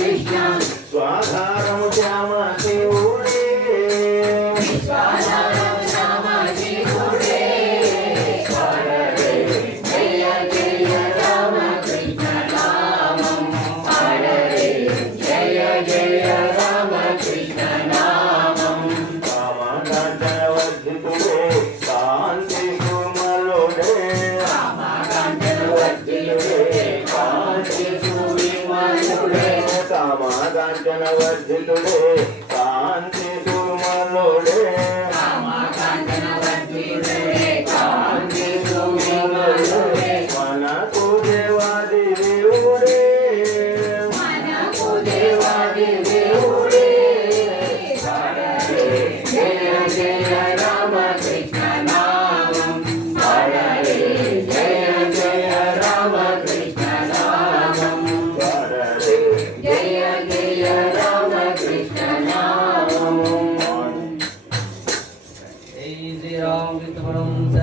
Krishna. Swadharam Jama Devure. రామకాంచనవర్ధితుడే కాంతి కుమరుడే రామకాంచనవర్ధితుడే కాంతి సువిమలుడే రామకాంచనవర్ధితుడే కాంతి సుమరుడే కాంతి సువిమలుడే మనకు దేవాది దేవుడే మనకు దేవాది దేవుడే চিরামৃতবরং চ